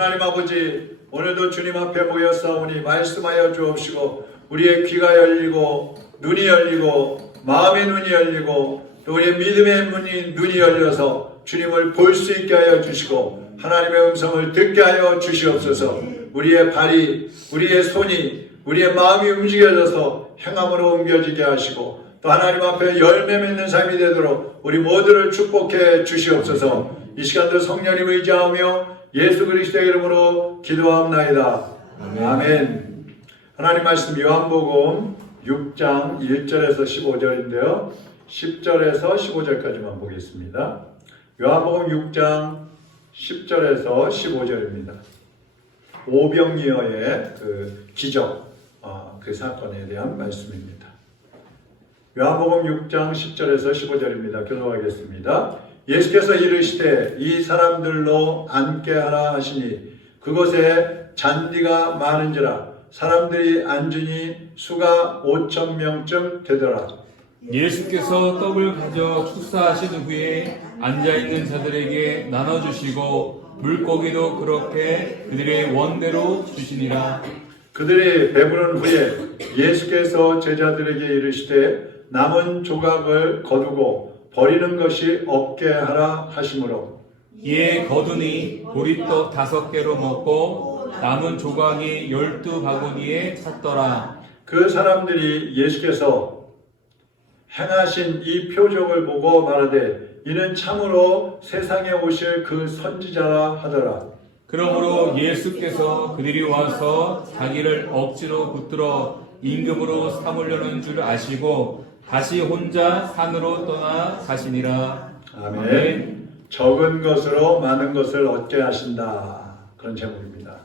하나님 아버지, 오늘도 주님 앞에 모였사오니 말씀하여 주옵시고 우리의 귀가 열리고 눈이 열리고 마음의 눈이 열리고 또 우리의 믿음의 눈이 열려서 주님을 볼 수 있게 하여 주시고 하나님의 음성을 듣게 하여 주시옵소서. 우리의 발이, 우리의 손이, 우리의 마음이 움직여져서 행함으로 옮겨지게 하시고 또 하나님 앞에 열매 맺는 삶이 되도록 우리 모두를 축복해 주시옵소서. 이 시간도 성령님 의지하며 예수 그리스도의 이름으로 기도하옵나이다. 아멘. 하나님 말씀 요한복음 6장 1절에서 15절인데요. 10절에서 15절까지만 보겠습니다. 요한복음 6장 10절에서 15절입니다. 오병이어의 그 기적, 그 사건에 대한 말씀입니다. 요한복음 6장 10절에서 15절입니다. 교독하겠습니다. 예수께서 이르시되 이 사람들로 앉게 하라 하시니 그곳에 잔디가 많은지라 사람들이 앉으니 수가 5,000명쯤 되더라. 예수께서 떡을 가져 축사하신 후에 앉아있는 자들에게 나눠주시고 물고기도 그렇게 그들의 원대로 주시니라. 그들이 배부른 후에 예수께서 제자들에게 이르시되 남은 조각을 거두고 버리는 것이 없게 하라 하시므로 이에 거두니 보리떡 5개로 먹고 남은 조각이 12바구니에 찼더라. 그 사람들이 예수께서 행하신 이 표적을 보고 말하되 이는 참으로 세상에 오실 그 선지자라 하더라. 그러므로 예수께서 그들이 와서 자기를 억지로 붙들어 임금으로 삼으려는 줄 아시고 다시 혼자 산으로 떠나 가시니라. 아멘. 적은 것으로 많은 것을 얻게 하신다. 그런 제목입니다.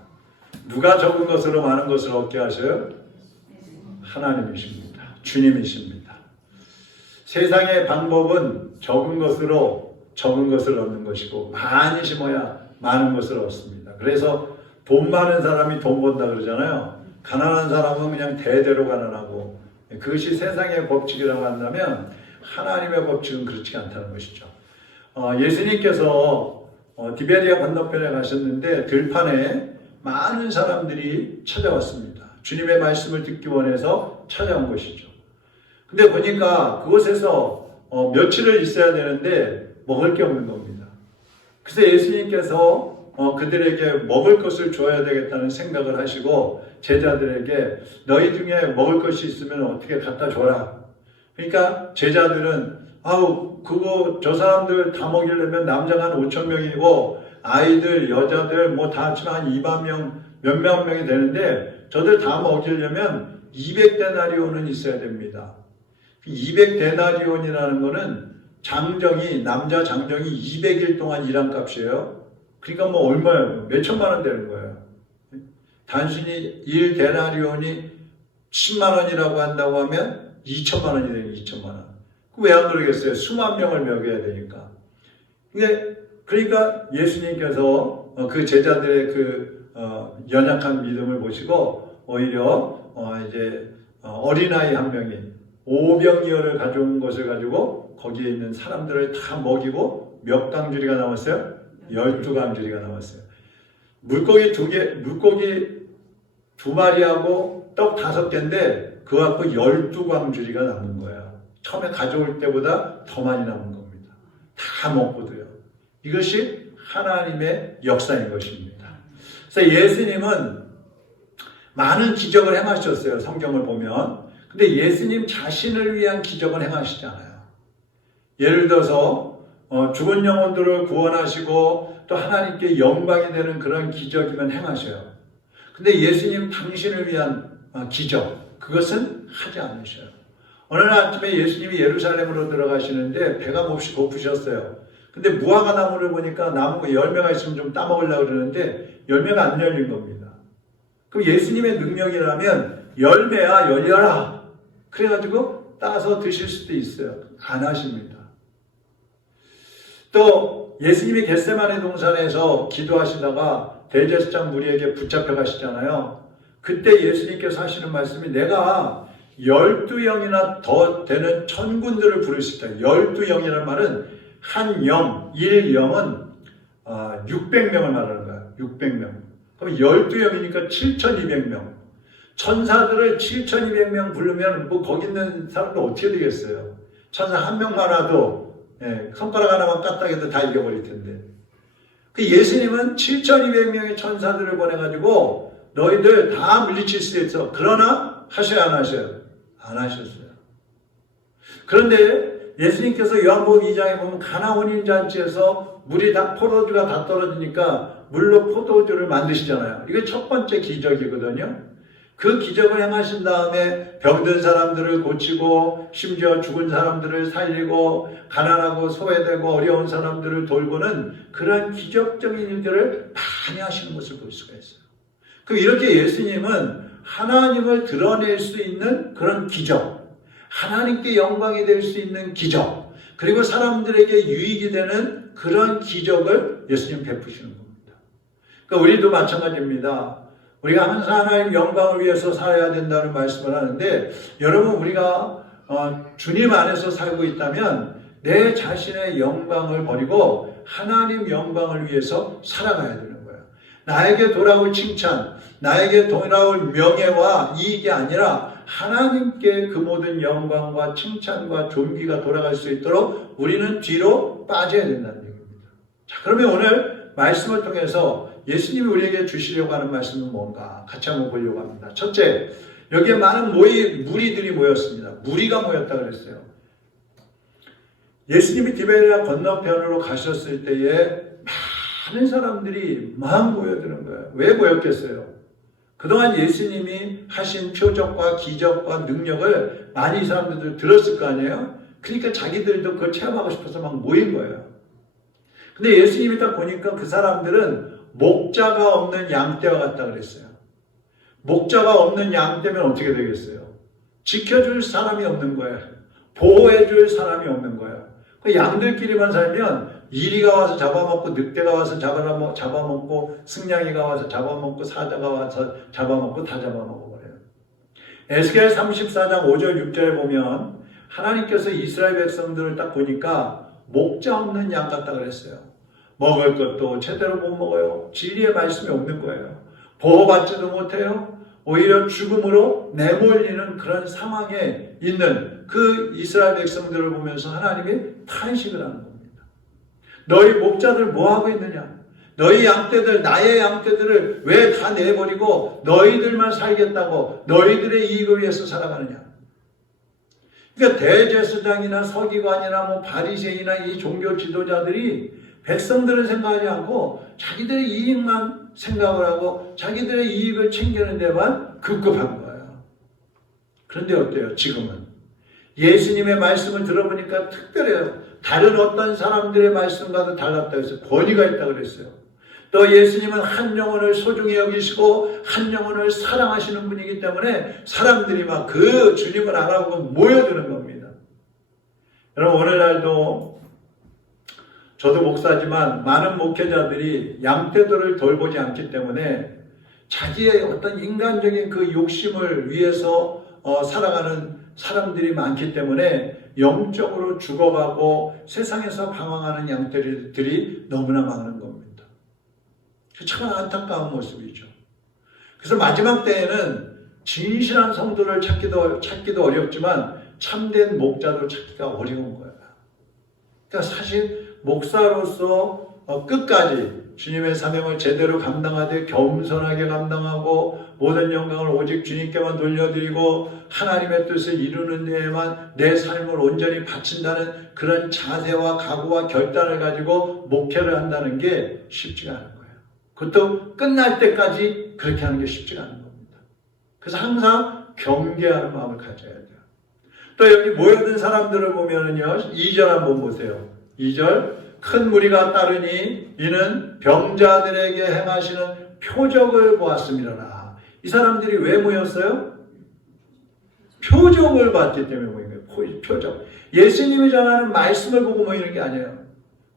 누가 적은 것으로 많은 것을 얻게 하셔요? 하나님이십니다. 주님이십니다. 세상의 방법은 적은 것으로 적은 것을 얻는 것이고 많이 심어야 많은 것을 얻습니다. 그래서 돈 많은 사람이 돈 번다 그러잖아요. 가난한 사람은 그냥 대대로 가난하고 그것이 세상의 법칙이라고 한다면 하나님의 법칙은 그렇지 않다는 것이죠. 예수님께서 디베리아 건너편에 가셨는데 들판에 많은 사람들이 찾아왔습니다. 주님의 말씀을 듣기 원해서 찾아온 것이죠. 근데 보니까 그곳에서 며칠을 있어야 되는데 먹을 게 없는 겁니다. 그래서 예수님께서 그들에게 먹을 것을 줘야 되겠다는 생각을 하시고 제자들에게 너희 중에 먹을 것이 있으면 어떻게 갖다 줘라. 그러니까 제자들은 그거 저 사람들 다 먹이려면 남자가 한 5,000명이고 아이들, 여자들 뭐 다 합치면 한 2만 명, 몇몇 명이 되는데 저들 다 먹이려면 200데나리온은 있어야 됩니다. 200데나리온이라는 거는 장정이, 남자 장정이 200일 동안 일한 값이에요. 그러니까 뭐 얼마예요? 몇천만 원 되는 거예요. 단순히 1데나리온이 10만 원이라고 한다고 하면 2천만 원이 되는 2천만 원. 왜 안 그러겠어요? 수만 명을 먹여야 되니까. 그러니까 예수님께서 그 제자들의 그 연약한 믿음을 보시고 오히려 이제 어린아이 한 명이 오병이어를 가져온 것을 가지고 거기에 있는 사람들을 다 먹이고 몇 강줄이가 남았어요? 12강줄이가 남았어요. 물고기 2마리하고 떡 5개인데 그거 갖고 12강줄이가 남은 거예요. 처음에 가져올 때보다 더 많이 남은 겁니다. 다 먹고도요. 이것이 하나님의 역사인 것입니다. 그래서 예수님은 많은 기적을 행하셨어요. 성경을 보면. 근데 예수님 자신을 위한 기적을 행하시잖아요. 예를 들어서 죽은 영혼들을 구원하시고 또 하나님께 영광이 되는 그런 기적이면 행하셔요. 근데 예수님 당신을 위한 기적, 그것은 하지 않으셔요. 어느 날 아침에 예수님이 예루살렘으로 들어가시는데 배가 몹시 고프셨어요. 근데 무화과 나무를 보니까 나무가 열매가 있으면 좀 따먹으려고 그러는데 열매가 안 열린 겁니다. 그럼 예수님의 능력이라면 열매야 열려라. 그래가지고 따서 드실 수도 있어요. 안 하십니다. 또 예수님이 겟세마네 동산에서 기도하시다가 대제사장 무리에게 붙잡혀 가시잖아요. 그때 예수님께서 하시는 말씀이 내가 12영이나 더 되는 천군들을 부르시다. 12영이라는 말은 한 영, 1영은 600명을 말하는 거야. 600명. 그럼 12명이니까 7,200명. 천사들을 7,200명 부르면 뭐 거기 있는 사람들 어떻게 되겠어요? 천사 한 명만 와도 손가락 하나만 까딱해도 다 이겨버릴 텐데. 그 예수님은 7,200명의 천사들을 보내가지고 너희들 다 물리칠 수 있어. 그러나 하셔야 안 하셔요? 안 하셨어요. 그런데 예수님께서 요한복음 2장에 보면 가나 혼인잔치에서 물이 다 포도주가 다 떨어지니까 물로 포도주를 만드시잖아요. 이게 첫 번째 기적이거든요. 그 기적을 행하신 다음에 병든 사람들을 고치고 심지어 죽은 사람들을 살리고 가난하고 소외되고 어려운 사람들을 돌보는 그러한 기적적인 일들을 많이 하시는 것을 볼 수가 있어요. 그럼 이렇게 예수님은 하나님을 드러낼 수 있는 그런 기적, 하나님께 영광이 될 수 있는 기적, 그리고 사람들에게 유익이 되는 그런 기적을 예수님 베푸시는 겁니다. 그러니까 우리도 마찬가지입니다. 우리가 항상 하나님 영광을 위해서 살아야 된다는 말씀을 하는데, 여러분 우리가 주님 안에서 살고 있다면 내 자신의 영광을 버리고 하나님 영광을 위해서 살아가야 되는 거예요. 나에게 돌아올 칭찬, 나에게 돌아올 명예와 이익이 아니라 하나님께 그 모든 영광과 칭찬과 존귀가 돌아갈 수 있도록 우리는 뒤로 빠져야 된다는 얘기입니다. 자, 그러면 오늘 말씀을 통해서 예수님이 우리에게 주시려고 하는 말씀은 뭔가 같이 한번 보려고 합니다. 첫째, 여기에 많은 무리들이 모였습니다. 무리가 모였다 그랬어요. 예수님이 디베레아 건너편으로 가셨을 때에 많은 사람들이 막 모여드는 거예요. 왜 모였겠어요? 그동안 예수님이 하신 표적과 기적과 능력을 많이 사람들도 들었을 거 아니에요? 그러니까 자기들도 그걸 체험하고 싶어서 막 모인 거예요. 근데 예수님이 딱 보니까 그 사람들은 목자가 없는 양떼와 같다 그랬어요. 목자가 없는 양떼면 어떻게 되겠어요? 지켜줄 사람이 없는 거예요. 보호해줄 사람이 없는 거예요. 그 양들끼리만 살면 이리가 와서 잡아먹고 늑대가 와서 잡아먹고 승냥이가 와서 잡아먹고 사자가 와서 잡아먹고 다 잡아먹어버려요. 에스겔 34장 5절 6절에 보면 하나님께서 이스라엘 백성들을 딱 보니까 목자 없는 양 같다 그랬어요. 먹을 것도 제대로 못 먹어요. 진리의 말씀이 없는 거예요. 보호받지도 못해요. 오히려 죽음으로 내몰리는 그런 상황에 있는 그 이스라엘 백성들을 보면서 하나님이 탄식을 하는 겁니다. 너희 목자들 뭐하고 있느냐? 너희 양떼들, 나의 양떼들을 왜 다 내버리고 너희들만 살겠다고 너희들의 이익을 위해서 살아가느냐? 그러니까 대제사장이나 서기관이나 뭐 바리새인이나 이 종교 지도자들이 백성들을 생각하지 않고 자기들의 이익만 생각을 하고 자기들의 이익을 챙기는 데만 급급한 거예요. 그런데 어때요? 지금은 예수님의 말씀을 들어보니까 특별해요. 다른 어떤 사람들의 말씀과도 달랐다고 해서 권위가 있다고 그랬어요. 또 예수님은 한 영혼을 소중히 여기시고 한 영혼을 사랑하시는 분이기 때문에 사람들이 막 그 주님을 알아보고 모여드는 겁니다. 여러분 오늘날도 저도 목사지만 많은 목회자들이 양떼들을 돌보지 않기 때문에 자기의 어떤 인간적인 그 욕심을 위해서 살아가는 사람들이 많기 때문에 영적으로 죽어가고 세상에서 방황하는 양떼들이 너무나 많은 겁니다. 참 안타까운 모습이죠. 그래서 마지막 때에는 진실한 성도를 찾기도 어렵지만 참된 목자도 찾기가 어려운 거예요. 그러니까 사실 목사로서 끝까지 주님의 사명을 제대로 감당하되 겸손하게 감당하고 모든 영광을 오직 주님께만 돌려드리고 하나님의 뜻을 이루는 데에만 내 삶을 온전히 바친다는 그런 자세와 각오와 결단을 가지고 목회를 한다는 게 쉽지가 않은 거예요. 그것도 끝날 때까지 그렇게 하는 게 쉽지가 않은 겁니다. 그래서 항상 경계하는 마음을 가져야 돼요. 또 여기 모여든 사람들을 보면은요, 2절 한번 보세요. 2절, 큰 무리가 따르니 이는 병자들에게 행하시는 표적을 보았음이라나. 이 사람들이 왜 모였어요? 표적을 봤기 때문에 모인 거예요. 표적. 예수님이 전하는 말씀을 보고 모이는 게 아니에요.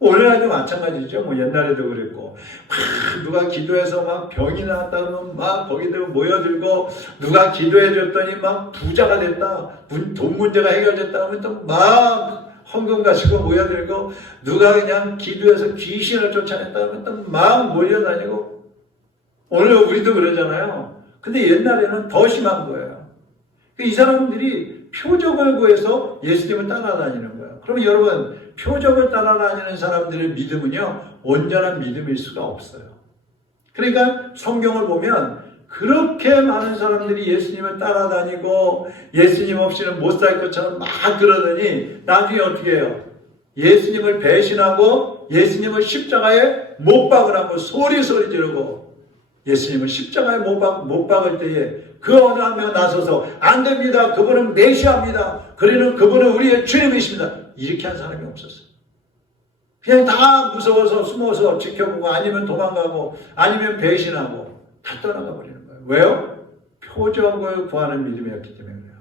오늘날도 마찬가지죠. 뭐 옛날에도 그랬고 막 누가 기도해서 막 병이 나왔다 그러면 막 거기들 모여들고 누가 기도해 줬더니 막 부자가 됐다, 돈 문제가 해결됐다 하면 또 막 헌금 가지고 모여들고 누가 그냥 기도해서 귀신을 쫓아냈다 하면 또 막 몰려다니고 오늘 우리도 그러잖아요. 근데 옛날에는 더 심한 거예요. 이 사람들이 표적을 구해서 예수님을 따라다니는 거예요. 그럼 여러분, 표적을 따라다니는 사람들의 믿음은요, 온전한 믿음일 수가 없어요. 그러니까 성경을 보면 그렇게 많은 사람들이 예수님을 따라다니고 예수님 없이는 못 살 것처럼 막 그러더니 나중에 어떻게 해요? 예수님을 배신하고 예수님을 십자가에 못 박으라고 소리 지르고 예수님을 십자가에 못 박을 때에 그 어느 한 명 나서서 안 됩니다. 그분은 메시아입니다. 그분은 우리의 주님이십니다. 이렇게 한 사람이 없었어요. 그냥 다 무서워서 숨어서 지켜보고 아니면 도망가고 아니면 배신하고 다 떠나가 버리는 거예요. 왜요? 표적을 구하는 믿음이었기 때문에 그래요.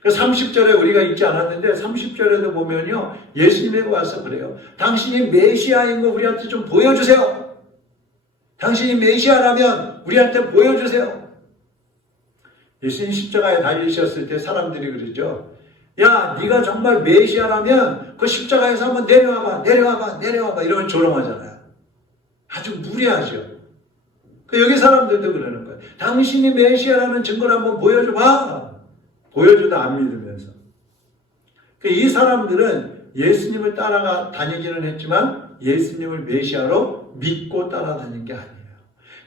그 30절에 우리가 읽지 않았는데 30절에도 보면요. 예수님에게 와서 그래요. 당신이 메시아인 거 우리한테 좀 보여주세요. 당신이 메시아라면 우리한테 보여주세요. 예수님 십자가에 달리셨을 때 사람들이 그러죠. 야, 네가 정말 메시아라면 그 십자가에서 한번 내려와봐 이러면 조롱하잖아요. 아주 무리하죠. 여기 사람들도 그러는 거예요. 당신이 메시아라는 증거를 한번 보여줘봐. 보여줘도 안 믿으면서. 이 사람들은 예수님을 다니기는 했지만 예수님을 메시아로 믿고 따라다닌 게 아니에요.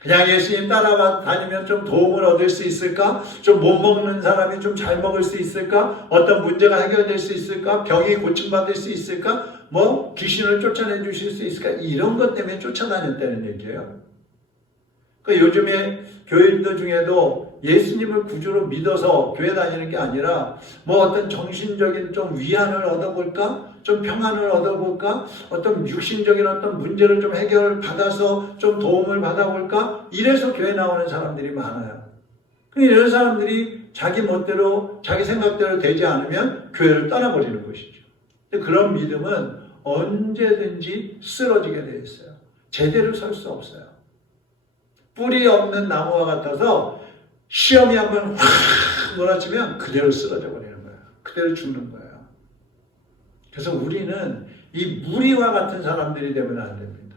그냥 예수님 따라다니면 좀 도움을 얻을 수 있을까? 좀 못 먹는 사람이 좀 잘 먹을 수 있을까? 어떤 문제가 해결될 수 있을까? 병이 고침받을 수 있을까? 귀신을 쫓아내 주실 수 있을까? 이런 것 때문에 쫓아다녔다는 얘기예요. 요즘에 교인들 중에도 예수님을 구주로 믿어서 교회 다니는 게 아니라 어떤 정신적인 좀 위안을 얻어볼까? 좀 평안을 얻어볼까? 어떤 육신적인 어떤 문제를 좀 해결받아서 좀 도움을 받아볼까? 이래서 교회 나오는 사람들이 많아요. 이런 사람들이 자기 멋대로 자기 생각대로 되지 않으면 교회를 떠나버리는 것이죠. 그런 믿음은 언제든지 쓰러지게 되어 있어요. 제대로 설 수 없어요. 뿌리 없는 나무와 같아서 시험이 한번 확 몰아치면 그대로 쓰러져 버리는 거예요. 그대로 죽는 거예요. 그래서 우리는 이 무리와 같은 사람들이 되면 안 됩니다.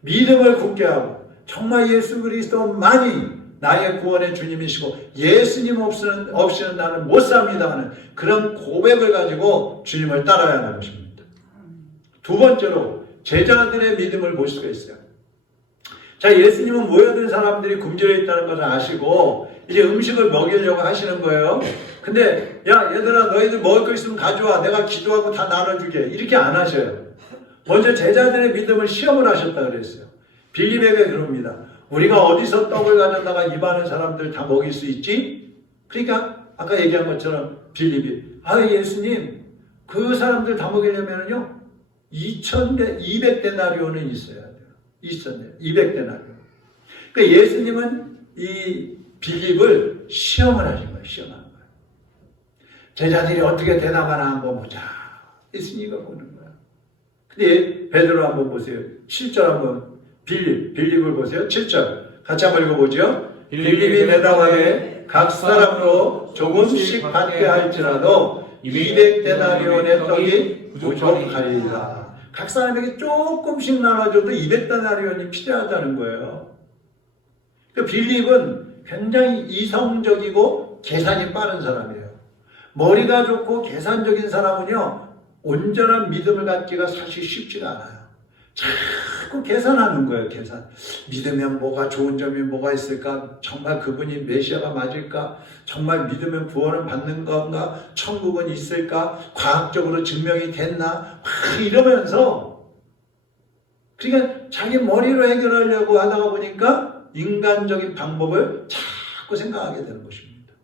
믿음을 굳게 하고 정말 예수 그리스도만이 나의 구원의 주님이시고 예수님 없이는 나는 못 삽니다 하는 그런 고백을 가지고 주님을 따라야 하는 것입니다. 두 번째로 제자들의 믿음을 볼 수가 있어요. 자, 예수님은 모여든 사람들이 굶주려 있다는 것을 아시고 이제 음식을 먹이려고 하시는 거예요. 근데 야, 얘들아, 너희들 먹을 거 있으면 가져와. 내가 기도하고 다 나눠주게. 이렇게 안 하셔요. 먼저 제자들의 믿음을 시험을 하셨다 그랬어요. 빌립에게 그럽니다. 우리가 어디서 떡을 가져다가 입하는 사람들 다 먹일 수 있지? 그러니까 아까 얘기한 것처럼 빌립이 예수님, 그 사람들 다 먹이려면요 200데나리온은 있어야 돼요. 200데나리온. 그러니까 예수님은 이 빌립을 시험을 하신 거예요. 시험하는 거예요. 제자들이 어떻게 대답하나 한번 보자. 예수님이 보는 거예요. 근데 베드로 한번 보세요. 7절 한번 빌립을 보세요. 7절 같이 한번 읽어보죠. 빌립이 대답하되 각 사람으로 조금씩 받게 할지라도 200데나리온의 떡이 부족하리라. 각 사람에게 조금씩 나눠줘도 200데나리온이 필요하다는 거예요. 빌립은 굉장히 이성적이고 계산이 빠른 사람이에요. 머리가 좋고 계산적인 사람은요, 온전한 믿음을 갖기가 사실 쉽지가 않아요. 자꾸 계산하는 거예요, 계산. 믿으면 뭐가 좋은 점이 뭐가 있을까? 정말 그분이 메시아가 맞을까? 정말 믿으면 구원을 받는 건가? 천국은 있을까? 과학적으로 증명이 됐나? 막 이러면서, 그러니까 자기 머리로 해결하려고 하다가 보니까 인간적인 방법을 자꾸 생각하게 되는 것입니다.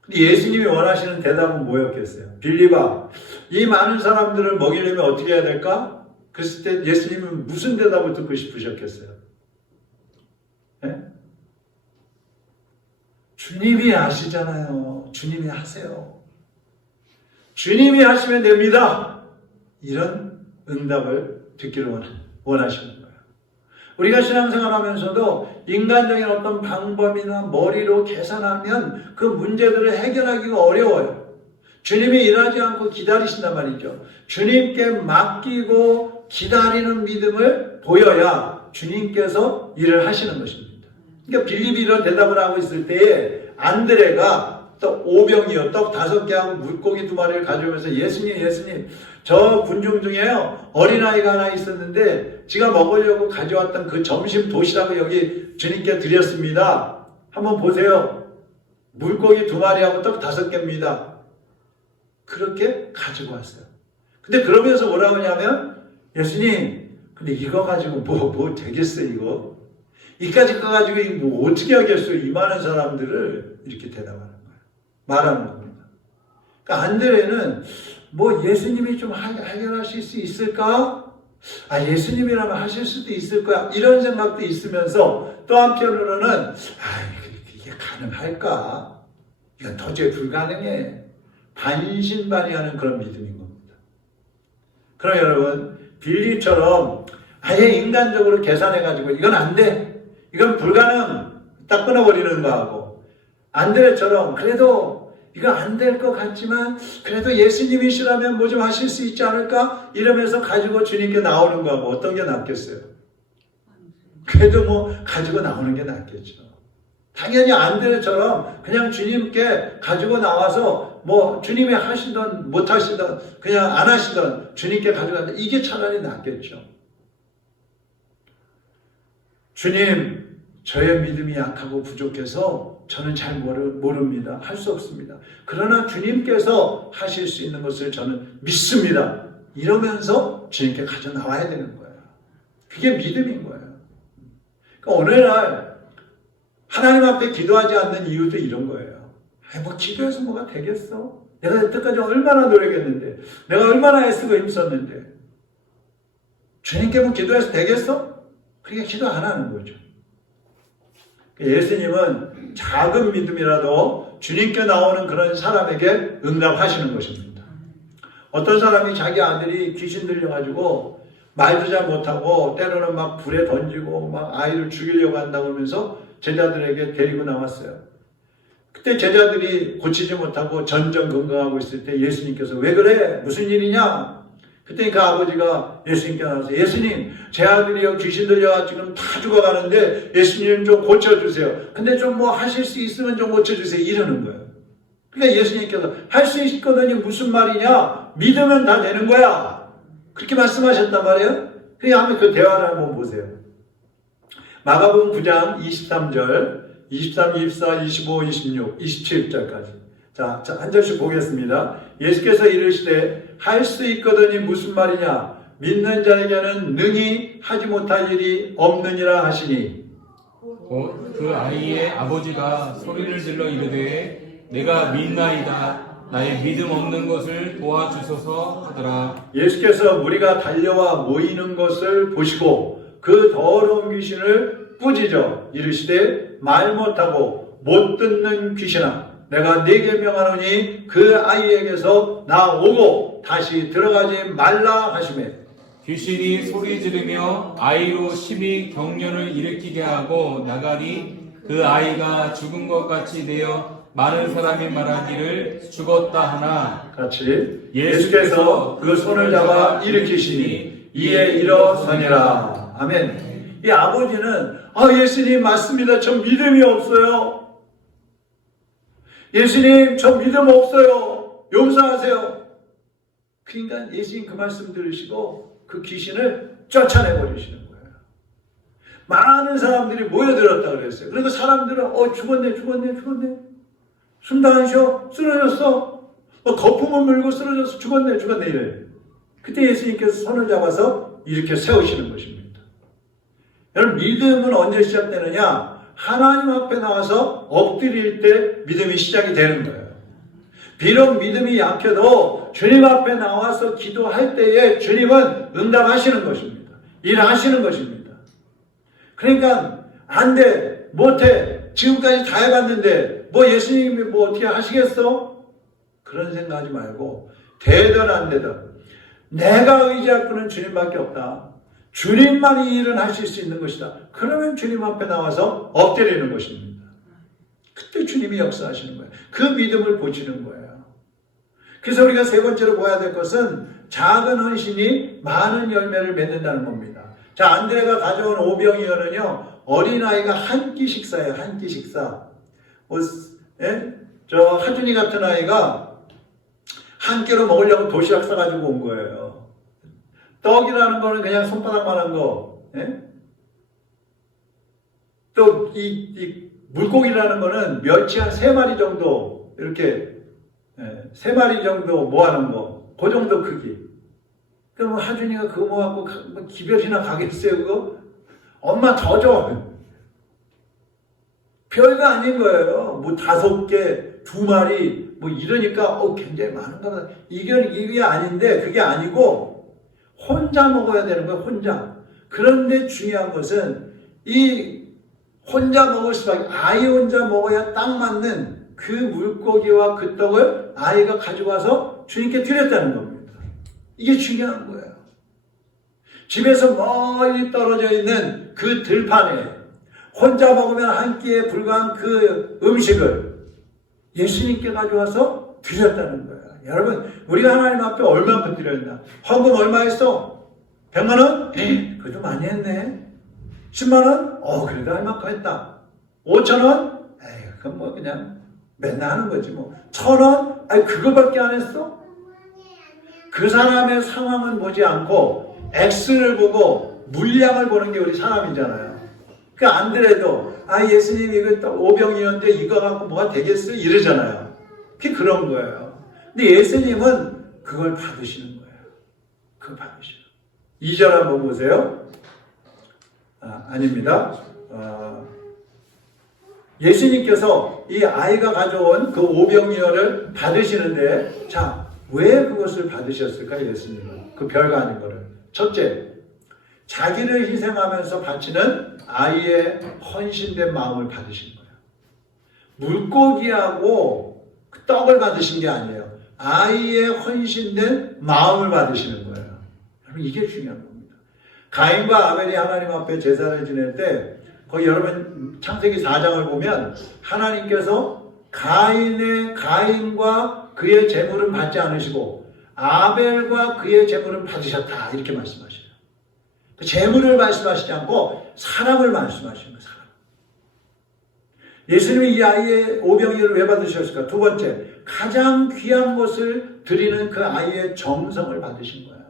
근데 예수님이 원하시는 대답은 뭐였겠어요? 빌립아, 이 많은 사람들을 먹이려면 어떻게 해야 될까? 그랬을 때 예수님은 무슨 대답을 듣고 싶으셨겠어요? 네? 주님이 아시잖아요. 주님이 하세요. 주님이 하시면 됩니다. 이런 응답을 듣기를 원하시는 거예요. 우리가 신앙생활 하면서도 인간적인 어떤 방법이나 머리로 계산하면 그 문제들을 해결하기가 어려워요. 주님이 일하지 않고 기다리신단 말이죠. 주님께 맡기고 기다리는 믿음을 보여야 주님께서 일을 하시는 것입니다. 그러니까 빌립이 이런 대답을 하고 있을 때에 안드레가 떡 5병이요, 떡 5개하고 물고기 2마리를 가져오면서 예수님, 저 군중 중에요, 어린아이가 하나 있었는데 제가 먹으려고 가져왔던 그 점심 도시락을 여기 주님께 드렸습니다. 한번 보세요. 물고기 2마리하고 떡 5개입니다. 그렇게 가지고 왔어요. 근데 그러면서 뭐라고 하냐면, 예수님, 근데 이거 가지고 뭐 되겠어요, 이거? 이까짓 거 가지고 뭐 어떻게 하겠어요? 이 많은 사람들을. 이렇게 대답하는 거예요. 말하는 겁니다. 그러니까 안드레는 뭐 예수님이 좀 해결하실 수 있을까? 예수님이라면 하실 수도 있을 거야. 이런 생각도 있으면서 또 한편으로는 이게 가능할까? 이건 도저히 불가능해. 반신반의하는 그런 믿음인 겁니다. 그럼 여러분, 빌립처럼 아예 인간적으로 계산해가지고 이건 안 돼, 이건 불가능, 딱 끊어버리는 거하고, 안드레처럼 그래도 이거 안 될 것 같지만 그래도 예수님이시라면 뭐 좀 하실 수 있지 않을까? 이러면서 가지고 주님께 나오는 거하고 어떤 게 낫겠어요? 그래도 뭐 가지고 나오는 게 낫겠죠. 당연히 안드레처럼 그냥 주님께 가지고 나와서 뭐 주님이 하시던 못 하시던 그냥 안 하시던 주님께 가져간다, 이게 차라리 낫겠죠. 주님, 저의 믿음이 약하고 부족해서 저는 잘 모릅니다. 할 수 없습니다. 그러나 주님께서 하실 수 있는 것을 저는 믿습니다. 이러면서 주님께 가져 나와야 되는 거예요. 그게 믿음인 거예요. 그러니까 오늘날 하나님 앞에 기도하지 않는 이유도 이런 거예요. 뭐 기도해서 뭐가 되겠어? 내가 여태까지 얼마나 노력했는데, 내가 얼마나 애쓰고 힘썼는데, 주님께 뭐 기도해서 되겠어? 그러니까 기도 안 하는 거죠. 예수님은 작은 믿음이라도 주님께 나오는 그런 사람에게 응답하시는 것입니다. 어떤 사람이 자기 아들이 귀신 들려가지고 말도 잘 못하고 때로는 막 불에 던지고 막 아이를 죽이려고 한다고 하면서 제자들에게 데리고 나왔어요. 그때 제자들이 고치지 못하고 전전긍긍하고 있을 때 예수님께서 왜 그래? 무슨 일이냐? 그때 그 아버지가 예수님께 나와서, 예수님, 제 아들이요 귀신 들려가 지금 다 죽어가는데 예수님 좀 고쳐주세요. 근데 좀 뭐 하실 수 있으면 좀 고쳐주세요. 이러는 거예요. 그러니까 예수님께서 할 수 있거든요. 무슨 말이냐? 믿으면 다 되는 거야. 그렇게 말씀하셨단 말이에요. 그냥 한번 그 대화를 한번 보세요. 마가복음 9장 23절, 23, 24, 25, 26, 27절까지. 자, 한 절씩 보겠습니다. 예수께서 이르시되 할 수 있거든이 무슨 말이냐? 믿는 자에게는 능히 하지 못할 일이 없느니라 하시니. 그 아이의 아버지가 소리를 질러 이르되 내가 믿나이다. 나의 믿음 없는 것을 도와주소서 하더라. 예수께서 무리가 달려와 모이는 것을 보시고 그 더러운 귀신을 꾸짖어 이르시되 말 못하고 못 듣는 귀신아, 내가 네게 명하노니 그 아이에게서 나오고 다시 들어가지 말라 하시매. 귀신이 소리 지르며 아이로 심히 경련을 일으키게 하고 나가니 그 아이가 죽은 것 같이 되어 많은 사람이 말하기를 죽었다 하나. 같이. 예수께서 그 손을 잡아 일으키시니 이에 일어서니라. 아멘. 이 아버지는 예수님 맞습니다. 저 믿음이 없어요. 예수님 저 믿음 없어요. 용서하세요. 그러니까 예수님 그 말씀 들으시고 그 귀신을 쫓아내버리시는 거예요. 많은 사람들이 모여들었다 그랬어요. 그러니까 사람들은 죽었네. 숨도 안 쉬어. 쓰러졌어. 거품을 물고 쓰러져서 죽었네 이래. 그때 예수님께서 손을 잡아서 이렇게 세우시는 것입니다. 여러분, 믿음은 언제 시작되느냐? 하나님 앞에 나와서 엎드릴 때 믿음이 시작이 되는 거예요. 비록 믿음이 약해도 주님 앞에 나와서 기도할 때에 주님은 응답하시는 것입니다. 일하시는 것입니다. 그러니까 안 돼, 못해, 지금까지 다 해봤는데 뭐 예수님이 뭐 어떻게 하시겠어? 그런 생각하지 말고 되든 안 되든 내가 의지할 분은 주님밖에 없다. 주님만이 일은 하실 수 있는 것이다. 그러면 주님 앞에 나와서 엎드리는 것입니다. 그때 주님이 역사하시는 거예요. 그 믿음을 보시는 거예요. 그래서 우리가 세 번째로 보아야 될 것은 작은 헌신이 많은 열매를 맺는다는 겁니다. 자, 안드레가 가져온 오병이어는요, 어린아이가 한 끼 식사예요. 한 끼 식사. 예? 저 하준이 같은 아이가 한 끼로 먹으려고 도시락 싸가지고 온 거예요. 떡이라는 거는 그냥 손바닥만한 거. 예? 또 이 물고기라는 거는 멸치 한 3마리 정도 이렇게 3마리 정도 모아놓은 거. 그 정도 크기. 그럼 하준이가 그거 모아갖고 기별이나 가겠어요 그거? 엄마 더 줘. 별거 아닌 거예요. 뭐 5개, 2마리 뭐 이러니까 굉장히 많은가 보다. 이게 아닌데 그게 아니고 혼자 먹어야 되는 거예요. 혼자. 그런데 중요한 것은 이 혼자 먹을 수밖에, 아이 혼자 먹어야 딱 맞는 그 물고기와 그 떡을 아이가 가지고 와서 주님께 드렸다는 겁니다. 이게 중요한 거예요. 집에서 멀리 떨어져 있는 그 들판에 혼자 먹으면 한 끼에 불과한 그 음식을 예수님께 가져와서 드렸다는 거예요. 여러분, 우리가 하나님 앞에 얼마큼 드렸나? 헌금 얼마 했어? 100만 원? 그래도 많이 했네. 10만 원? 그래도 얼마큼 했다. 5천 원? 그건 뭐 그냥 맨날 하는 거지 뭐. 1,000원? 그거밖에 안 했어? 그 사람의 상황은 보지 않고 X를 보고 물량을 보는 게 우리 사람이잖아요. 그 안드레도 예수님 이거 또 오병이었는데 이거 갖고 뭐가 되겠어요? 이러잖아요. 그게 그런 거예요. 근데 예수님은 그걸 받으시는 거예요. 그걸 받으시는 거예요. 2절 한번 보세요. 아닙니다. 예수님께서 이 아이가 가져온 그 오병이어를 받으시는데, 자, 왜 그것을 받으셨을까, 예수님은? 그 별거 아닌 거를. 첫째, 자기를 희생하면서 바치는 아이의 헌신된 마음을 받으신 거예요. 물고기하고 떡을 받으신 게 아니에요. 아이의 헌신된 마음을 받으시는 거예요. 여러분, 이게 중요한 겁니다. 가인과 아벨이 하나님 앞에 제사를 지낼 때, 거기 여러분 창세기 4장을 보면 하나님께서 가인과 그의 재물은 받지 않으시고 아벨과 그의 재물은 받으셨다, 이렇게 말씀하셔요. 그 재물을 말씀하시지 않고 사람을 말씀하시는 거예요. 사람. 예수님이 이 아이의 오병이어를 왜 받으셨을까? 두 번째, 가장 귀한 것을 드리는 그 아이의 정성을 받으신 거예요.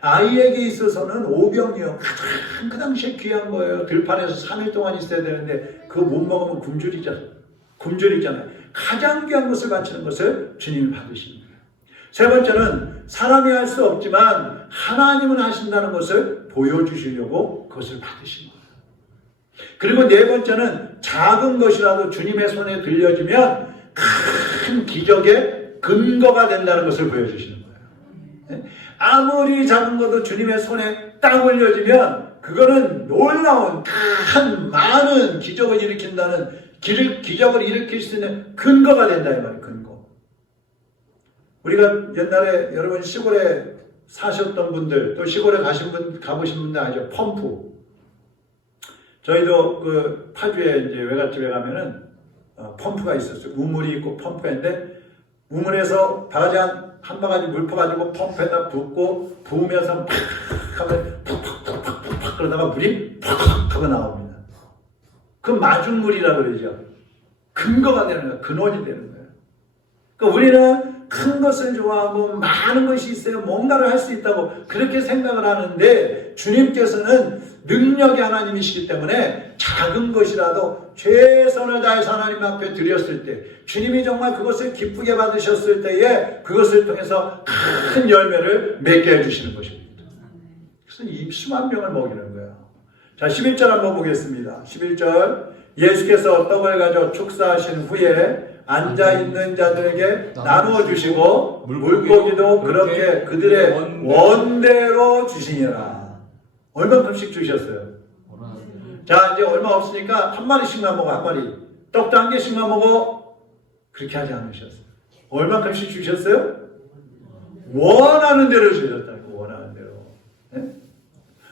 아이에게 있어서는 오병이어 가장 그 당시에 귀한 거예요. 들판에서 3일 동안 있어야 되는데 그거 못 먹으면 굶주리잖아요. 가장 귀한 것을 바치는 것을 주님이 받으시는 거예요. 세 번째는 사람이 할 수 없지만 하나님은 하신다는 것을 보여주시려고 그것을 받으신 거예요. 그리고 네 번째는 작은 것이라도 주님의 손에 들려지면 큰 기적의 근거가 된다는 것을 보여주시는 거예요. 아무리 작은 것도 주님의 손에 딱 올려지면 그거는 놀라운 큰 많은 기적을 일으킨다는, 기적을 일으킬 수 있는 근거가 된다, 이 말이에요. 근거. 우리가 옛날에 여러분 시골에 사셨던 분들, 또 시골에 가보신 분들 알죠? 펌프. 저희도 그 파주에 이제 외갓집에 가면은 펌프가 있었어요. 우물이 있고 펌프가 있는데, 우물에서 바가지 한 바가지 물 퍼가지고 펌프에다 붓고 부으면서 팍 하면 팍팍팍팍 그러다가 물이 팍 하고 나옵니다. 그 마중물이라고 그러죠. 근거가 되는 거예요. 근원이 되는 거예요. 그러니까 우리는 큰 것을 좋아하고 많은 것이 있어요. 뭔가를 할 수 있다고 그렇게 생각을 하는데, 주님께서는 능력의 하나님이시기 때문에 작은 것이라도 최선을 다해서 하나님 앞에 드렸을 때, 주님이 정말 그것을 기쁘게 받으셨을 때에 그것을 통해서 큰 열매를 맺게 해주시는 것입니다. 그래서 이 수만 명을 먹이는 거예요. 자, 11절 한번 보겠습니다. 11절, 예수께서 떡을 가져 축사하신 후에 앉아있는 자들에게 나누어 주시고 물고기도 그렇게 그들의 원대로 주시니라. 얼마큼씩 주셨어요? 자, 이제 얼마 없으니까 한 마리씩만 먹어, 한 마리. 떡도 한 개씩만 먹어. 그렇게 하지 않으셨어요. 얼마큼씩 주셨어요? 원하는 대로 주셨다고, 원하는 대로. 네?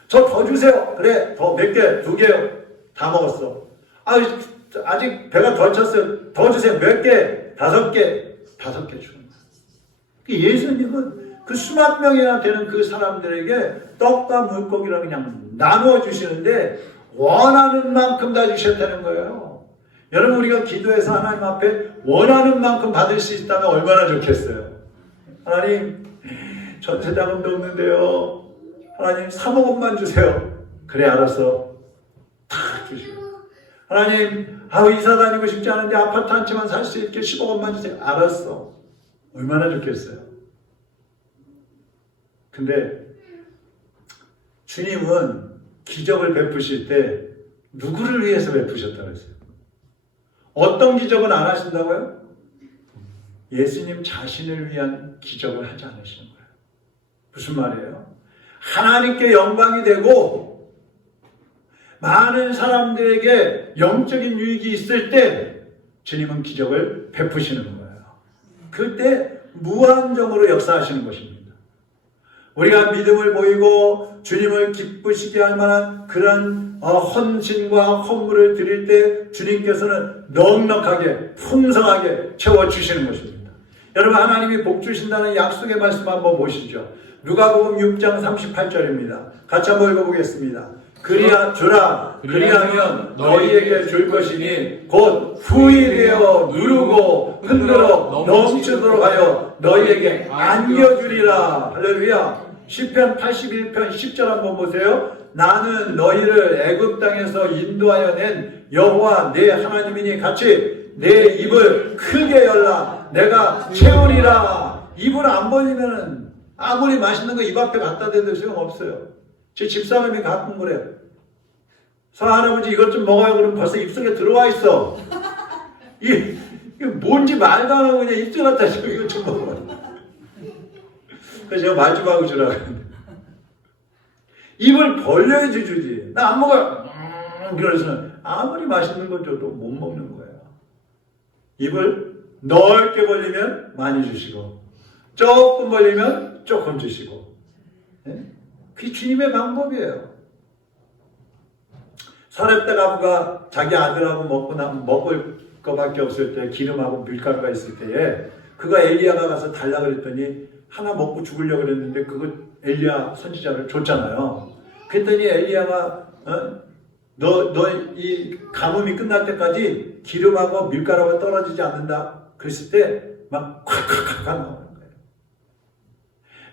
저 더 주세요. 그래, 더 몇 개, 2개 다 먹었어. 아직 배가 덜 찼어요. 더 주세요. 몇 개, 5개, 5개 주는 거예요. 예수님은 그 수만 명이나 되는 그 사람들에게 떡과 물고기를 그냥 나누어 주시는데 원하는 만큼 다 주셨다는 거예요. 여러분 우리가 기도해서 하나님 앞에 원하는 만큼 받을 수 있다면 얼마나 좋겠어요. 하나님 전세자금도 없는데요. 하나님 3억 원만 주세요. 그래 알았어. 다 주시고. 하나님 이사 다니고 싶지 않은데 아파트 한 채만 살 수 있게 10억 원만 주세요. 알았어. 얼마나 좋겠어요. 근데 주님은 기적을 베푸실 때 누구를 위해서 베푸셨다고 했어요? 어떤 기적은 안 하신다고요? 예수님 자신을 위한 기적을 하지 않으시는 거예요. 무슨 말이에요? 하나님께 영광이 되고 많은 사람들에게 영적인 유익이 있을 때 주님은 기적을 베푸시는 거예요. 그때 무한정으로 역사하시는 것입니다. 우리가 믿음을 보이고 주님을 기쁘시게 할 만한 그런 헌신과 헌물을 드릴 때 주님께서는 넉넉하게 풍성하게 채워주시는 것입니다. 여러분 하나님이 복 주신다는 약속의 말씀 한번 보시죠. 누가복음 6장 38절입니다. 같이 한번 읽어보겠습니다. 그리하면 너희에게 줄 것이니 곧 후일되어 누르고 흔들어 넘치도록 하여 너희에게 안겨주리라. 할렐루야. 시편 81편 10절 한번 보세요. 나는 너희를 애굽 땅에서 인도하여 낸 여호와 내 하나님이니 같이 내 입을 크게 열라. 내가 채우리라. 입을 안 벌리면 아무리 맛있는 거 입 앞에 갖다 대도 소용없어요. 제 집사람이 가끔 그래요. 할아버지 이것 좀 먹어요. 그러면 벌써 입속에 들어와 있어. 이게 뭔지 말도 안 하고 그냥 입술 갖다 주고 이것 좀 먹어. 그래서 제가 말 좀 하고 주라고. 입을 벌려야지 주지. 나 안 먹어요. 그래서 아무리 맛있는 거 줘도 못 먹는 거예요. 입을 넓게 벌리면 많이 주시고 조금 벌리면 조금 주시고. 그게 주님의 방법이에요. 사렙 때 가부가 자기 아들하고 먹을 것밖에 없을 때 기름하고 밀가루가 있을 때에 그가 엘리야가 가서 달라 그랬더니 하나 먹고 죽으려고 그랬는데 그거 엘리야 선지자를 줬잖아요. 그랬더니 엘리야가 너 이 가뭄이 끝날 때까지 기름하고 밀가루가 떨어지지 않는다. 그랬을 때 막 콱콱콱 나오는 거예요.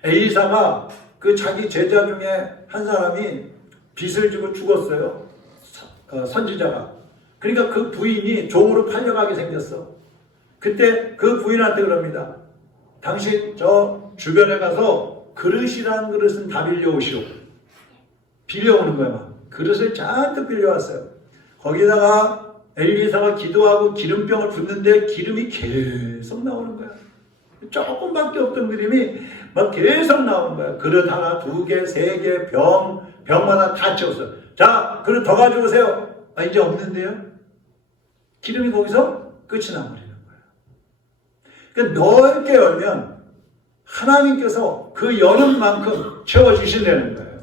엘리사가 그 자기 제자 중에 한 사람이 빚을 지고 죽었어요. 선지자가. 그러니까 그 부인이 종으로 팔려가게 생겼어. 그때 그 부인한테 그럽니다. 당신 저 주변에 가서 그릇이라는 그릇은 다 빌려오시오. 빌려오는 거야 막. 그릇을 잔뜩 빌려왔어요. 거기다가 엘리사가 기도하고 기름병을 붓는데 기름이 계속 나오는 거야. 조금밖에 없던 그림이 막 계속 나오는 거야. 그릇 하나, 두 개, 세 개, 병마다 다 채웠어. 자, 그릇 더 가져오세요. 이제 없는데요? 기름이 거기서 끝이 나버리는 거예요. 그러니까 넓게 열면 하나님께서 그 여는 만큼 채워주신다는 거예요.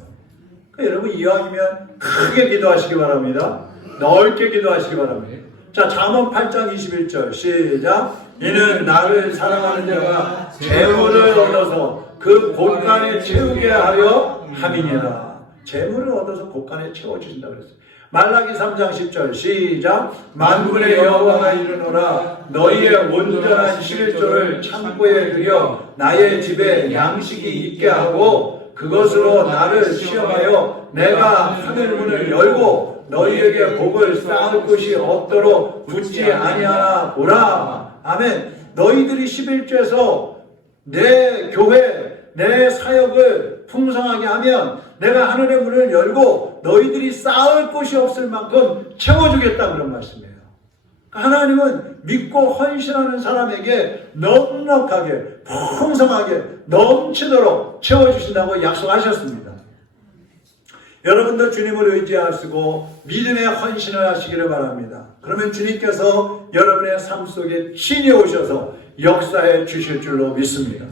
그러니까 여러분 이왕이면 크게 기도하시기 바랍니다. 넓게 기도하시기 바랍니다. 자, 잠언 8장 21절 시작. 이는 나를 사랑하는 자가 재물을 얻어서 그 곳간에 채우게 하려 함이니라. 재물을 얻어서 곳간에 채워주신다 그랬어요. 말라기 3장 10절 시작. 만군의 여호와가 이르노라. 너희의 온전한 실조를 창고에 들여 나의 집에 양식이 있게 하고 그것으로 나를 시험하여 내가 하늘 문을 열고 너희에게 복을 쌓을 곳이 없도록 붙지 아니하나 보라. 아멘. 너희들이 11조에서 내 교회, 내 사역을 풍성하게 하면 내가 하늘의 문을 열고 너희들이 쌓을 곳이 없을 만큼 채워주겠다 그런 말씀이에요. 하나님은 믿고 헌신하는 사람에게 넉넉하게 풍성하게 넘치도록 채워주신다고 약속하셨습니다. 여러분도 주님을 의지하시고 믿음의 헌신을 하시기를 바랍니다. 그러면 주님께서 여러분의 삶 속에 친히 오셔서 역사해 주실 줄로 믿습니다.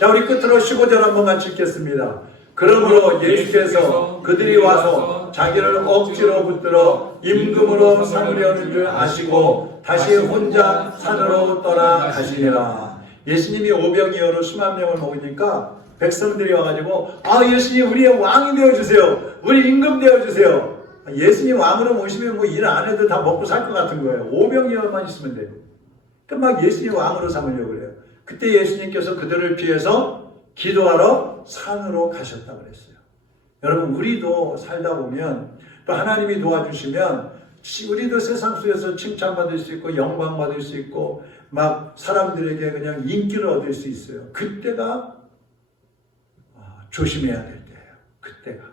자, 우리 끝으로 15절 한번 같이 읽겠습니다. 그러므로 예수께서 그들이 와서 자기를 억지로 붙들어 임금으로 삼으려는 줄 아시고 다시 혼자 산으로 떠나가시니라. 예수님이 오병이어로 수만 명을 먹으니까 백성들이 와가지고 예수님 우리의 왕이 되어주세요. 우리 임금 되어주세요. 예수님 왕으로 모시면 뭐 일 안 해도 다 먹고 살 것 같은 거예요. 오병이어만 있으면 돼요. 그러니까 막 예수님 왕으로 삼으려고 그래요. 그때 예수님께서 그들을 피해서 기도하러 산으로 가셨다고 그랬어요. 여러분 우리도 살다 보면 또 하나님이 도와주시면 우리도 세상 속에서 칭찬받을 수 있고 영광받을 수 있고 막 사람들에게 그냥 인기를 얻을 수 있어요. 그때가 조심해야 될 때예요. 그때가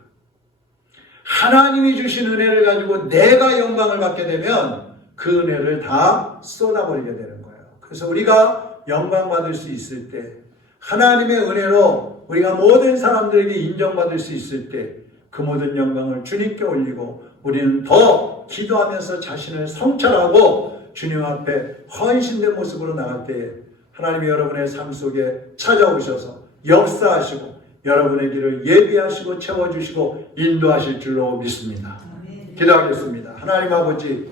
하나님이 주신 은혜를 가지고 내가 영광을 받게 되면 그 은혜를 다 쏟아버리게 되는 거예요. 그래서 우리가 영광받을 수 있을 때 하나님의 은혜로 우리가 모든 사람들에게 인정받을 수 있을 때 그 모든 영광을 주님께 올리고 우리는 더 기도하면서 자신을 성찰하고 주님 앞에 헌신된 모습으로 나갈 때에 하나님이 여러분의 삶 속에 찾아오셔서 역사하시고 여러분의 길을 예비하시고 채워주시고 인도하실 줄로 믿습니다. 기도하겠습니다. 하나님 아버지,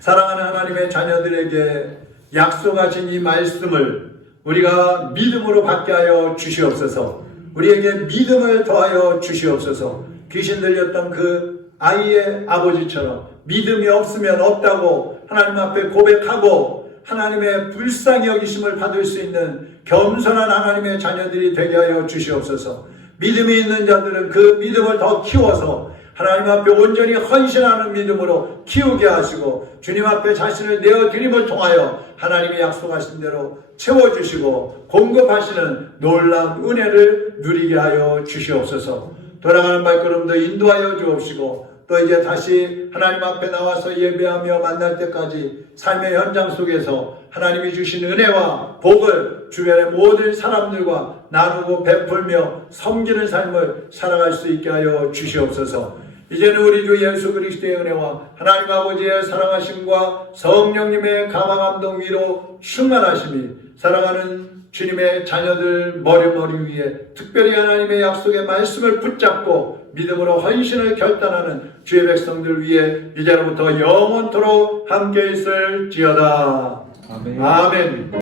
사랑하는 하나님의 자녀들에게 약속하신 이 말씀을 우리가 믿음으로 받게 하여 주시옵소서. 우리에게 믿음을 더하여 주시옵소서. 귀신 들렸던 그 아이의 아버지처럼 믿음이 없으면 없다고 하나님 앞에 고백하고 하나님의 불쌍히 여기심을 받을 수 있는 겸손한 하나님의 자녀들이 되게 하여 주시옵소서. 믿음이 있는 자들은 그 믿음을 더 키워서 하나님 앞에 온전히 헌신하는 믿음으로 키우게 하시고 주님 앞에 자신을 내어드림을 통하여 하나님이 약속하신 대로 채워주시고 공급하시는 놀라운 은혜를 누리게 하여 주시옵소서. 돌아가는 발걸음도 인도하여 주옵시고 또 이제 다시 하나님 앞에 나와서 예배하며 만날 때까지 삶의 현장 속에서 하나님이 주신 은혜와 복을 주변의 모든 사람들과 나누고 베풀며 섬기는 삶을 살아갈 수 있게 하여 주시옵소서. 이제는 우리 주 예수 그리스도의 은혜와 하나님 아버지의 사랑하심과 성령님의 감화감동 위로 충만하심이 사랑하는 주님의 자녀들 머리 위에 특별히 하나님의 약속의 말씀을 붙잡고 믿음으로 헌신을 결단하는 주의 백성들 위에 이제로부터 영원토록 함께 있을지어다. 아멘. 아멘.